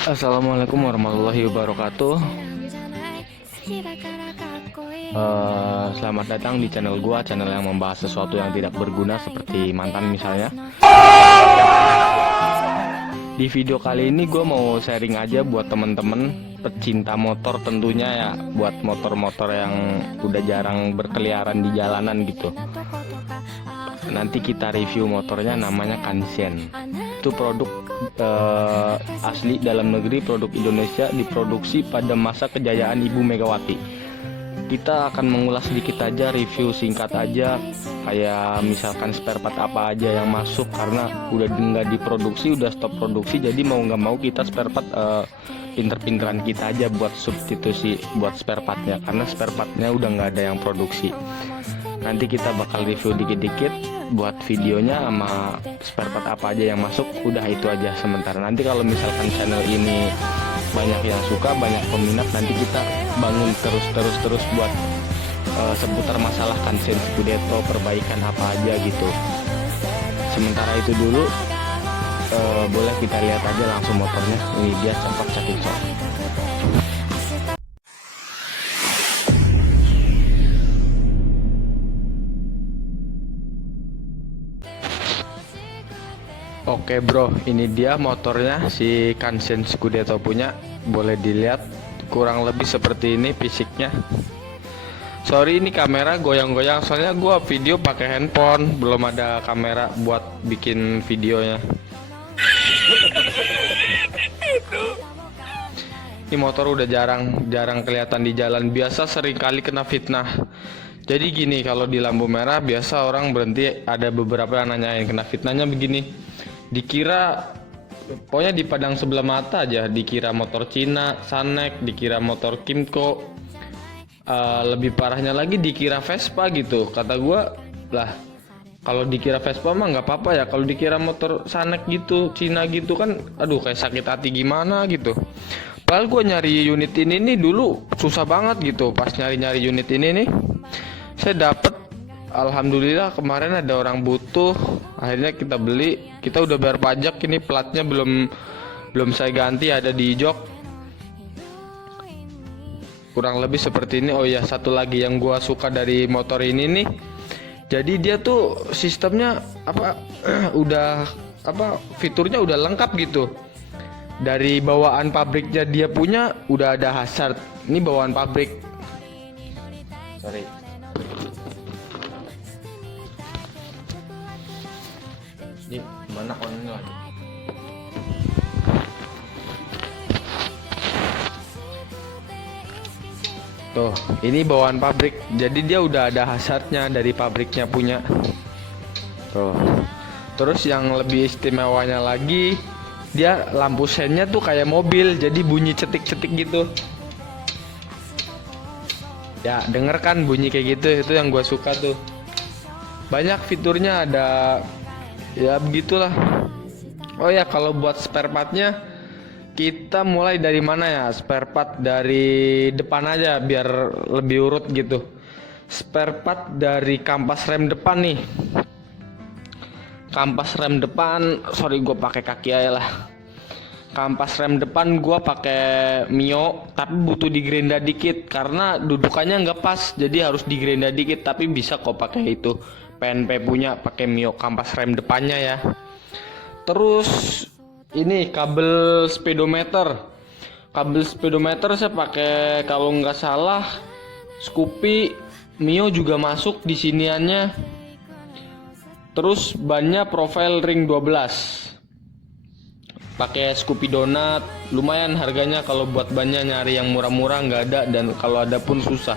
Assalamualaikum warahmatullahi wabarakatuh. Selamat datang di channel gua, channel yang membahas sesuatu yang tidak berguna seperti mantan misalnya. Di video kali ini gua mau sharing aja buat temen-temen pecinta motor tentunya ya, buat motor-motor yang udah jarang berkeliaran di jalanan gitu. Nanti kita review motornya, namanya Kanzen. Itu produk asli dalam negeri, produk Indonesia, diproduksi pada masa kejayaan Ibu Megawati. Kita akan mengulas sedikit aja, review singkat aja, kayak misalkan spare part apa aja yang masuk, karena udah nggak diproduksi, udah stop produksi, jadi mau nggak mau kita spare part pinter-pinteran kita aja buat substitusi buat spare partnya, karena spare partnya udah nggak ada yang produksi. Nanti kita bakal review dikit-dikit buat videonya sama spare part apa aja yang masuk. Udah itu aja sementara. Nanti kalau misalkan channel ini banyak yang suka, banyak peminat, nanti kita bangun terus buat seputar masalah Kanzen Scudetto, perbaikan apa aja gitu. Sementara itu dulu, boleh kita lihat aja langsung motornya. Ini dia sempat cakep. Oke bro, ini dia motornya, si Kanzen Scudetto punya. Boleh dilihat kurang lebih seperti ini fisiknya. Sorry ini kamera goyang-goyang, soalnya gua video pakai handphone, belum ada kamera buat bikin videonya. Ini motor udah jarang kelihatan di jalan, biasa sering kali kena fitnah. Jadi gini, kalau di lampu merah biasa orang berhenti, ada beberapa yang nanyain, kena fitnahnya begini. Dikira, pokoknya di padang sebelah mata aja, dikira motor Cina, Sanek, dikira motor Kimco. Lebih parahnya lagi dikira Vespa gitu. Kata gua, lah kalau dikira Vespa mah nggak apa-apa ya, kalau dikira motor Sanek gitu, Cina gitu kan, aduh kayak sakit hati gimana gitu. Padahal gue nyari unit ini nih dulu susah banget gitu. Pas nyari unit ini nih, saya dapet. Alhamdulillah kemarin ada orang butuh, akhirnya kita beli. Kita udah bayar pajak, ini platnya belum saya ganti, ada di jok. Kurang lebih seperti ini. Oh ya, satu lagi yang gua suka dari motor ini nih, jadi dia tuh sistemnya fiturnya udah lengkap gitu. Dari bawaan pabriknya dia punya udah ada hazard. Ini bawaan pabrik. Sorry. Ini mana onnya lagi? Tuh, ini bawaan pabrik. Jadi dia udah ada hazardnya dari pabriknya punya. Tuh. Terus yang lebih istimewanya lagi, dia lampu sennya tuh kayak mobil, jadi bunyi cetik-cetik gitu. Ya, denger kan bunyi kayak gitu, itu yang gua suka tuh. Banyak fiturnya, ada ya begitulah. Oh ya, kalau buat spare partnya kita mulai dari mana ya? Spare part dari depan aja biar lebih urut gitu. Spare part dari kampas rem depan nih. Kampas rem depan, sorry gue pakai kaki aja lah. Kampas rem depan gue pakai Mio, tapi butuh digerinda dikit karena dudukannya nggak pas, jadi harus digerinda dikit. Tapi bisa kok pakai itu. PNP punya pakai Mio kampas rem depannya ya. Terus ini kabel speedometer. Kabel speedometer saya pakai, kalau nggak salah Scoopy, Mio juga masuk di siniannya. Terus bannya profile ring 12. Pakai Scoopy Donut, lumayan harganya. Kalau buat bannya nyari yang murah-murah nggak ada, dan kalau ada pun susah.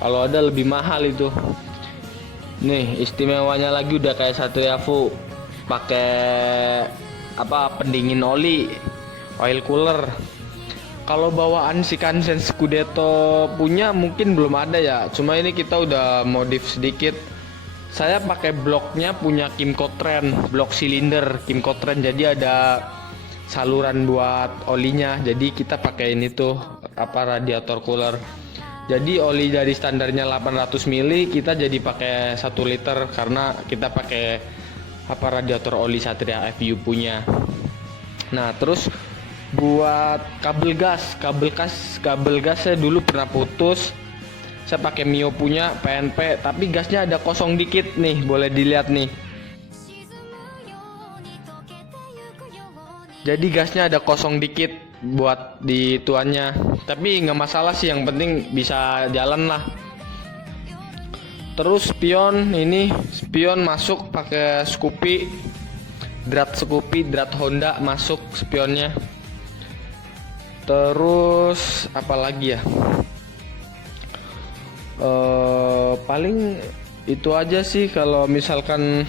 Kalau ada lebih mahal itu. Nih istimewanya lagi udah kayak satu Yafu, pakai pendingin oli, oil cooler. Kalau bawaan si Kanzen Scudetto punya mungkin belum ada ya, cuma ini kita udah modif sedikit. Saya pakai bloknya punya Kimco Trend, blok silinder Kimco Trend, jadi ada saluran buat olinya. Jadi kita pakai ini tuh radiator cooler. Jadi oli dari standarnya 800 mili kita jadi pakai 1 liter karena kita pakai radiator oli Satria FU punya. Nah terus Buat kabel gas saya dulu pernah putus. Saya pakai Mio punya PNP, tapi gasnya ada kosong dikit nih, boleh dilihat nih. Jadi gasnya ada kosong dikit buat di tuannya, tapi nggak masalah sih, yang penting bisa jalan lah. Terus spion masuk pakai Scoopy, drat Honda masuk spionnya. Terus apa lagi ya? Paling itu aja sih. Kalau misalkan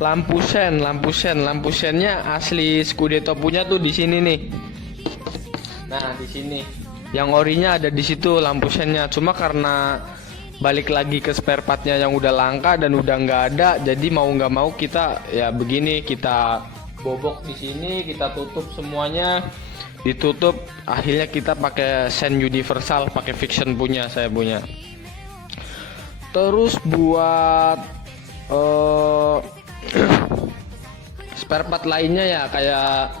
lampu sennya asli Scudetto punya tuh di sini nih. Nah, di sini. Yang orinya ada di situ lampu sennya. Cuma karena balik lagi ke spare partnya yang udah langka dan udah nggak ada, jadi mau nggak mau kita ya begini, kita bobok di sini, kita tutup semuanya, ditutup. Akhirnya kita pakai sen universal, pakai Fiction punya, saya punya. Terus buat spare part lainnya ya kayak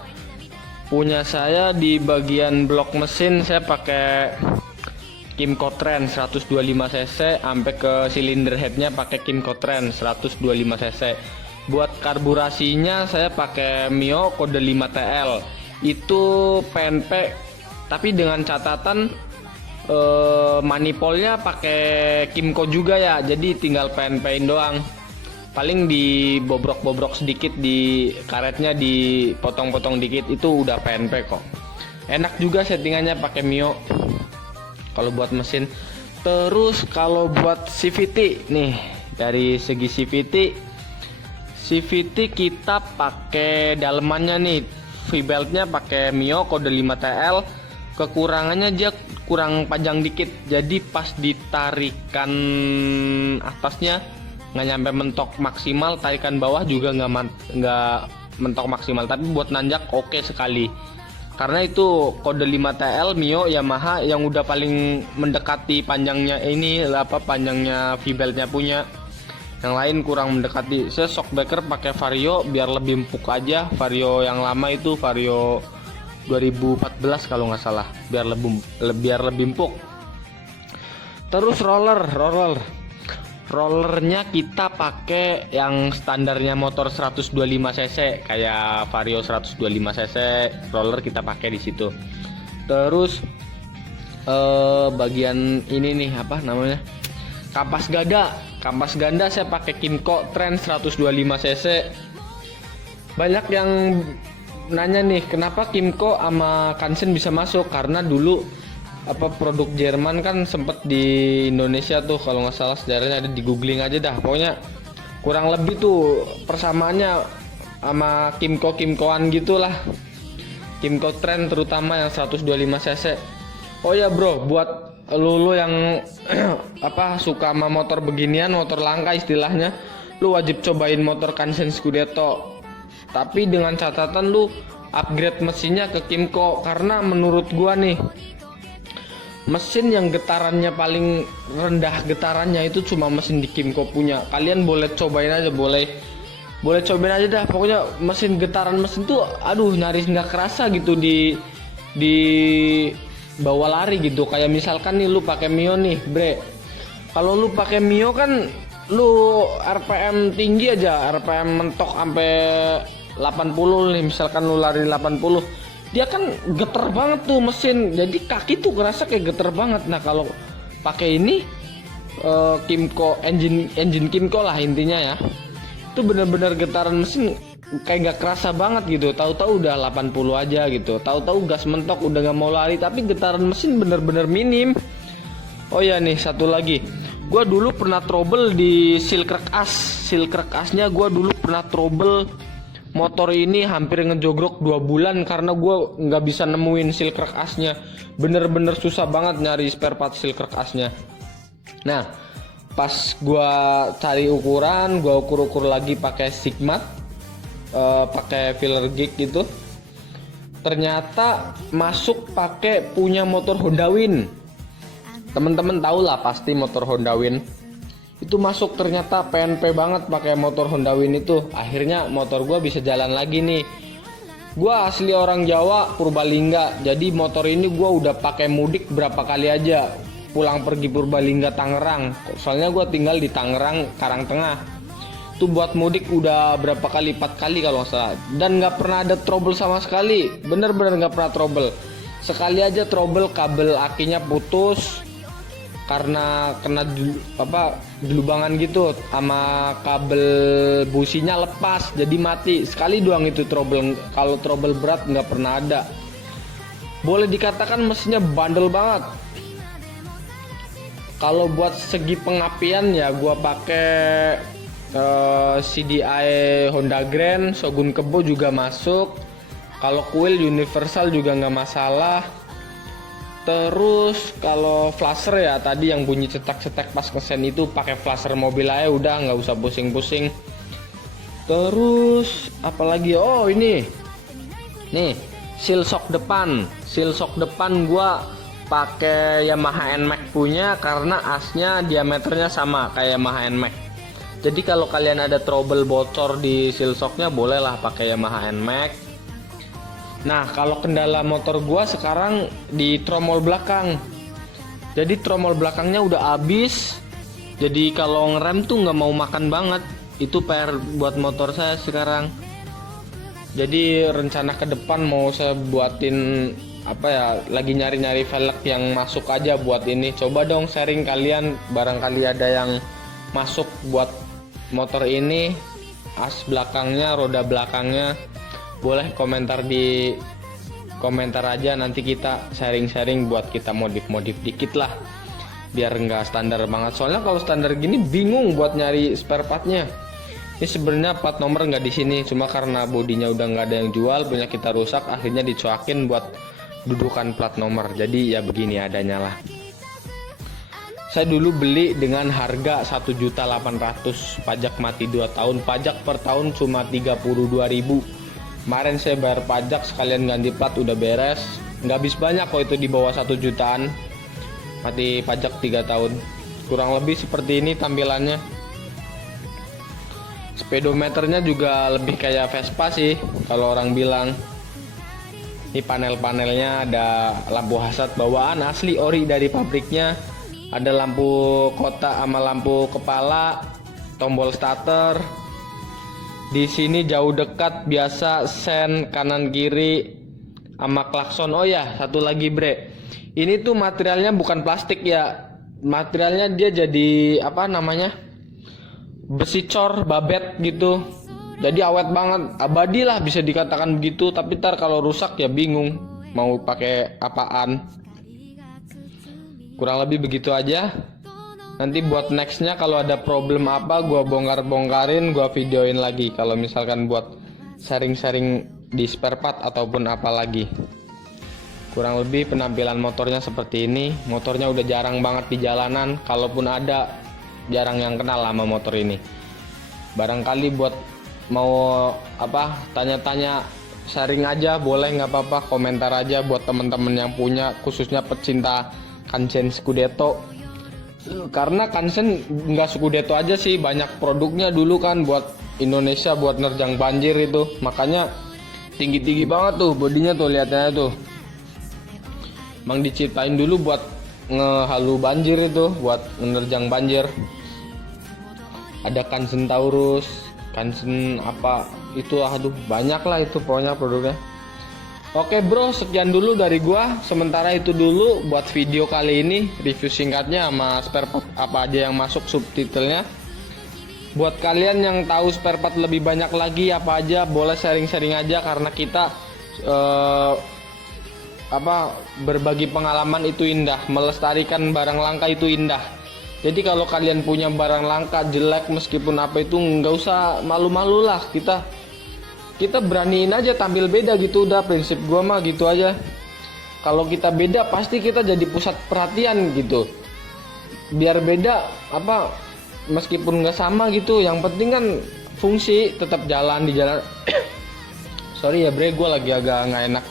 punya saya di bagian blok mesin, saya pakai Kymco Trend 125 cc sampai ke silinder headnya pakai Kymco Trend 125 cc. Buat karburasinya saya pakai Mio kode 5 TL. Itu PNP, tapi dengan catatan manifoldnya pakai Kymco juga ya. Jadi tinggal PNP-in doang. Paling dibobrok-bobrok sedikit di karetnya, dipotong-potong dikit, itu udah PNP kok. Enak juga settingannya pakai Mio kalau buat mesin. Terus kalau buat CVT nih, dari segi CVT kita pakai dalemannya nih, V-beltnya pakai Mio kode 5 TL. Kekurangannya dia kurang panjang dikit, jadi pas ditarikan atasnya nggak nyampe mentok maksimal, tarikan bawah juga nggak mentok maksimal, tapi buat nanjak oke sekali. Karena itu kode 5 TL Mio Yamaha yang udah paling mendekati panjangnya ini, panjangnya V-beltnya punya. Yang lain kurang mendekati. Saya shockbreaker pakai Vario biar lebih empuk aja. Vario yang lama itu Vario 2014 kalau nggak salah, biar lebih empuk. Terus rollernya kita pakai yang standarnya motor 125 cc kayak Vario 125 cc, roller kita pakai di situ. Terus bagian ini nih apa namanya, kampas ganda saya pakai Kymco Trend 125 cc. Banyak yang nanya nih kenapa Kymco sama Kansen bisa masuk, karena dulu produk Jerman kan sempet di Indonesia tuh, kalau nggak salah sejarahnya ada, di googling aja dah. Pokoknya kurang lebih tuh persamaannya sama Kymcoan gitulah. Kymco Trend terutama yang 125 cc. Oh ya bro, buat lu yang suka sama motor beginian, motor langka istilahnya, lu wajib cobain motor Kansen Scudetto. Tapi dengan catatan lu upgrade mesinnya ke Kymco, karena menurut gua nih, mesin yang getarannya paling rendah getarannya itu cuma mesin di Kymco punya. Kalian boleh cobain aja, boleh cobain aja dah. Pokoknya getaran mesin tuh aduh nyaris nggak kerasa gitu di bawa lari gitu. Kayak misalkan nih lu pakai Mio nih, bre. Kalau lu pakai Mio kan lu RPM tinggi aja, RPM mentok sampai 80 nih, misalkan lu lari 80, dia kan geter banget tuh mesin, jadi kaki tuh kerasa kayak geter banget. Nah kalau pakai ini Kymco engine Kymco lah intinya ya, itu bener-bener getaran mesin kayak gak kerasa banget gitu. Tahu-tahu udah 80 aja gitu, tahu-tahu gas mentok udah gak mau lari, tapi getaran mesin bener-bener minim. Oh ya nih satu lagi, gua dulu pernah trouble di seal crack asnya. Gua dulu pernah trouble motor ini hampir ngejogrok 2 bulan karena gue nggak bisa nemuin seal crack asnya. Bener-bener susah banget nyari spare part seal crack asnya. Nah pas gue cari ukuran, gue ukur lagi pakai Sigmat, pakai filler gig gitu, ternyata masuk pakai punya motor Honda Win. Temen-temen tau lah pasti motor Honda Win itu masuk, ternyata PNP banget pakai motor Honda Win itu. Akhirnya motor gua bisa jalan lagi nih. Gua asli orang Jawa, Purbalingga. Jadi motor ini gua udah pakai mudik berapa kali aja. Pulang pergi Purbalingga Tangerang. Soalnya gua tinggal di Tangerang Karangtengah. Tuh buat mudik udah berapa kali, 4 kali kalau nggak salah. Dan nggak pernah ada trouble sama sekali. Bener-bener nggak pernah trouble. Sekali aja trouble, kabel akinya putus karena kena lubangan gitu, sama kabel businya lepas jadi mati. Sekali doang itu trouble. Kalau trouble berat nggak pernah ada. Boleh dikatakan mesinnya bandel banget. Kalau buat segi pengapian ya gua pakai CDI Honda Grand, Shogun Kebo juga masuk. Kalau kuil universal juga nggak masalah. Terus kalau flasher ya tadi yang bunyi cetak-cetak pas ngesen itu pakai flasher mobil aja udah, nggak usah pusing-pusing. Terus apalagi, oh ini nih seal shock depan gua pakai Yamaha NMAX punya karena asnya diameternya sama kayak Yamaha NMAX. Jadi kalau kalian ada trouble bocor di seal shocknya bolehlah pakai Yamaha NMAX. Nah kalau kendala motor gua sekarang di tromol belakang. Jadi tromol belakangnya udah habis. Jadi kalau ngerem tuh nggak mau makan banget. Itu PR buat motor saya sekarang. Jadi rencana ke depan mau saya buatin lagi nyari-nyari velg yang masuk aja buat ini. Coba dong sharing kalian, barangkali ada yang masuk buat motor ini. As belakangnya, roda belakangnya, boleh komentar di komentar aja, nanti kita sharing-sharing buat kita modif-modif dikit lah biar nggak standar banget. Soalnya kalau standar gini bingung buat nyari spare partnya. Ini sebenarnya plat nomor nggak di sini, cuma karena bodinya udah nggak ada yang jual, punya kita rusak, akhirnya dicuakin buat dudukan plat nomor. Jadi ya begini adanya lah. Saya dulu beli dengan harga 1.800.000, pajak mati 2 tahun, pajak per tahun cuma 32.000. Kemarin saya bayar pajak sekalian ganti plat udah beres. Nggak habis banyak kok itu, di bawah 1 jutaan. Mati pajak 3 tahun. Kurang lebih seperti ini tampilannya. Speedometernya juga lebih kayak Vespa sih kalau orang bilang. Ini panel-panelnya ada lampu hazard bawaan asli ori dari pabriknya. Ada lampu kotak sama lampu kepala, tombol starter. Di sini jauh dekat biasa sen kanan kiri sama klakson. Oh ya, satu lagi bre. Ini tuh materialnya bukan plastik ya. Materialnya dia jadi besi cor babet gitu. Jadi awet banget, abadi lah bisa dikatakan begitu. Tapi ntar kalau rusak ya bingung mau pakai apaan. Kurang lebih begitu aja. Nanti buat nextnya kalau ada problem apa gua bongkarin, gua videoin lagi. Kalau misalkan buat sharing-sharing di spare part ataupun apa lagi. Kurang lebih penampilan motornya seperti ini. Motornya udah jarang banget di jalanan. Kalaupun ada, jarang yang kenal sama motor ini. Barangkali buat mau tanya-tanya, sharing aja boleh, nggak apa-apa, komentar aja buat teman-teman yang punya, khususnya pecinta Kanzen Scudetto. Karena Kanzen nggak Scudetto aja sih, banyak produknya dulu kan buat Indonesia, buat nerjang banjir itu. Makanya tinggi-tinggi banget tuh bodinya tuh, lihatnya tuh. Emang diciptain dulu buat ngehalu banjir itu, buat menerjang banjir. Ada Kanzen Taurus, Kanzen itu, banyak lah itu pokoknya produknya. Oke bro, sekian dulu dari gua. Sementara itu dulu buat video kali ini, review singkatnya sama spare part apa aja yang masuk, subtitlenya. Buat kalian yang tahu spare part lebih banyak lagi apa aja, boleh sharing-sharing aja, karena kita berbagi pengalaman itu indah, melestarikan barang langka itu indah. Jadi kalau kalian punya barang langka jelek meskipun apa itu, nggak usah malu-malu lah, kita beraniin aja tampil beda gitu, udah prinsip gua mah gitu aja. Kalau kita beda pasti kita jadi pusat perhatian gitu. Biar beda meskipun nggak sama gitu, yang penting kan fungsi tetap jalan di jalan. Sorry ya bre, gua lagi agak nggak enak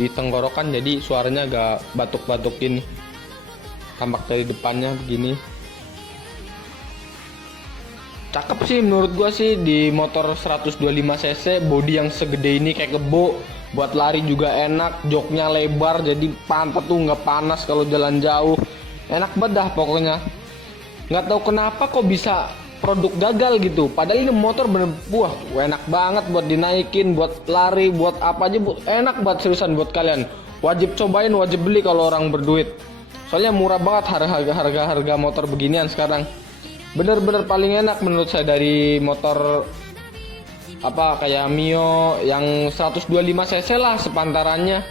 di tenggorokan, jadi suaranya agak batuk-batuk gini. Tampak dari depannya begini. Cakep sih menurut gua sih di motor 125 cc, bodi yang segede ini kayak kebo, buat lari juga enak, joknya lebar jadi pantat tuh nggak panas kalau jalan jauh. Enak banget dah pokoknya. Nggak tahu kenapa kok bisa produk gagal gitu. Padahal ini motor bener, wah enak banget buat dinaikin, buat lari, buat apa aja, enak banget seriusan buat kalian. Wajib cobain, wajib beli kalau orang berduit. Soalnya murah banget harga motor beginian sekarang. Bener-bener paling enak menurut saya dari motor apa kayak Mio yang 125 cc lah sepantarannya.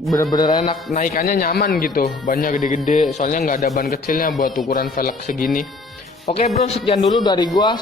Bener-bener enak, naikannya nyaman gitu, bannya gede-gede soalnya nggak ada ban kecilnya buat ukuran velg segini. Oke bro, sekian dulu dari gua.